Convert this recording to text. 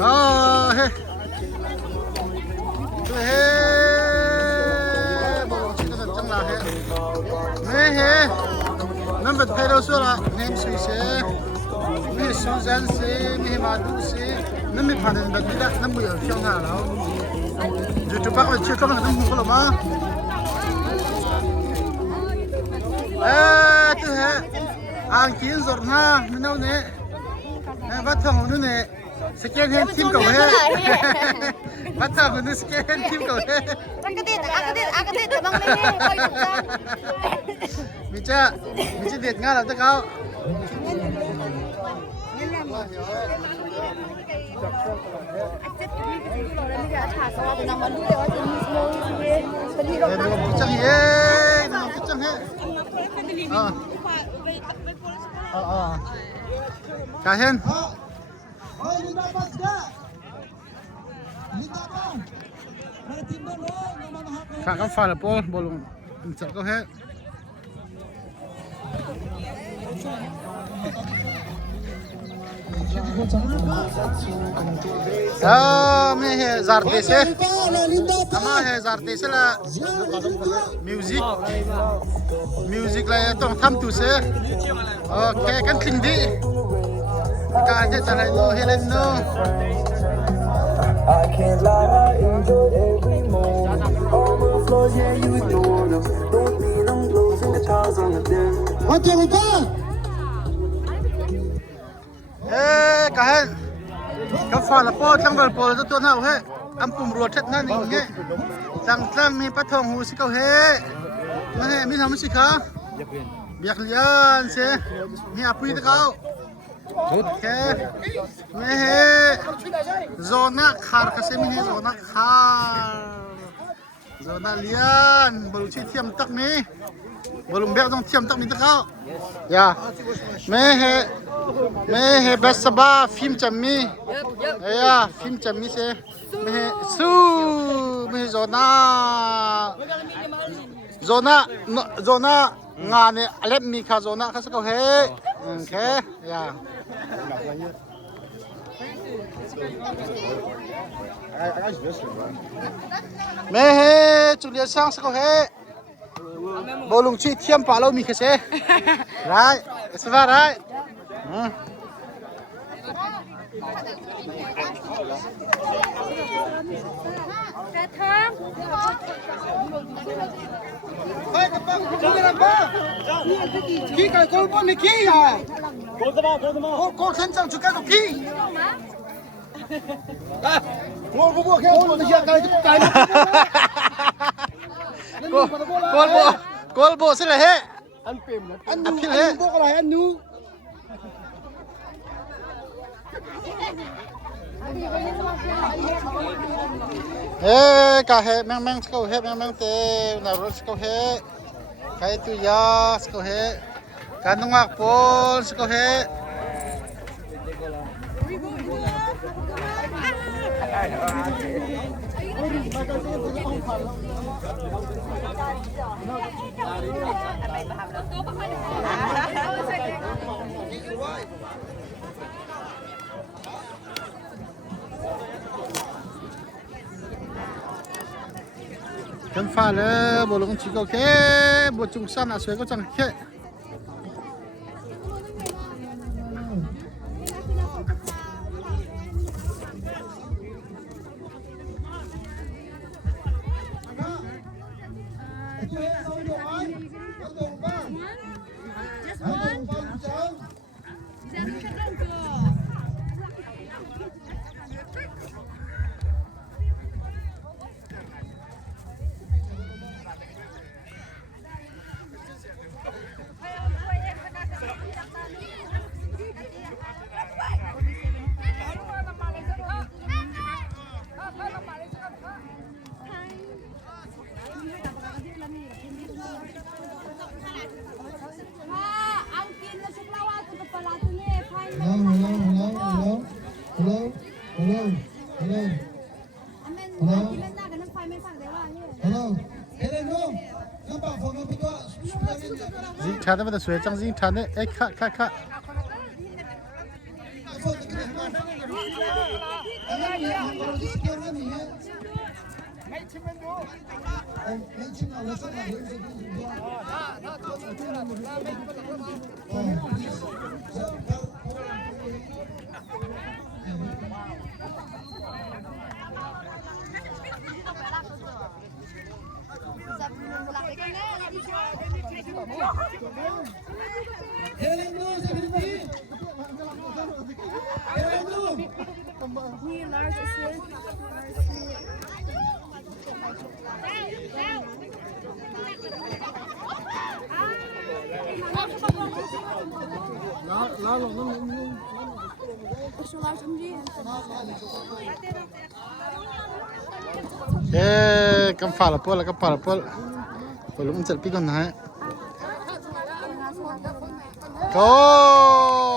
ก็เฮ้เฮ้บอกชื่อกันจังละเฮ้ไม่เฮ้นั่นเป็นเพลย์สุดละเนมสุยเซ่มีซูซานเซ่มีมาดูเซ่นั่นมีพันธุ์แบบนี้ละนั่นบุยช่องหาแล้วยูทูบก็ชื่อก็มันนั่นมุกละมั้งตัวเฮ้อ่างกินสดนะไม่เอาเนี่ยวัดทองนู่นเนี่ยสเก็ตเฮนทีมเก่าเฮ้วัดทองนู่นสเก็ตเฮนทีมเก่าเฮ้มันกระเด็ดแต่บางไม่ได้คอยดูจ้ามีเจ้าเด็ดง่ายหรอเจ้าเขาจังเฮ้จังเฮ้กาเห็นข้าก็ฟังแล้วปอบอลลงจับก็เฮ้ไม่เฮซาร์ติเซ่มาเฮซาร์ติเซ่ละมิวสิกเลยต้องทำตัวเซ่โอเคกันทิ้งดีการจะอะไรโน่เฮเลนโน่กะเห็นกับฟ้าละโปจังเบลโปแล้วตัวหน้าเฮ้อัมปุ่มรัวเท็ดนั่นนี่เงี้ยจังมีปะทองหูสิเขาเฮ้มาเฮ้มีทำสิคะเบียกเลียนเซ่มีอาปุยตะเขาโอเคไม่เฮ้โซน่าคาร์ก็เซ่มีเฮ้โซน่าคาร์โซน่าเลียนบอลชีเทียมตักมีบอลเบียกต้องเทียมตักมีตะเขาอย่าไม่เฮ้เบสบ้าฟิล์มจัมมี่ฟิล์มจัมมี่เซ่ไม่เฮ้สู้ไม่เฮ้โซน่างานเนี่ยเล็บมีคาโซน่าเขาสักเฮ้โอเคอย่าไม่เฮ้จุดเลี้ยงช่างสักเฮ้บอลลุงชีเทียมป่าเรามีแค่เซ่ได้สบายได้กระทำขี้กันโกลบอลนี่ขี้อ่ะโกลเซนจังชุกันก็ขี้โกลบัวแค่โกลนี่ยังไงไก่โกลบัวสิเลยเฮ้อันเปมอันนูเฮ้พวกอะไรอันนูเฮ้กะเฮ้แมงสกูเฮ้แมงเตนารสกูเฮ้ไก่ตุยาสกูเฮ้กันนงักปนสกูเฮ้กันฟ้าเลยบอลงชิโกเคบอลจุงสันอ่ะสวยก็จังเคzic chán nó sวยจังzic chán đấy ấy khát Kan fala pula, kan fala pula. Belum selfie kan ha. Go!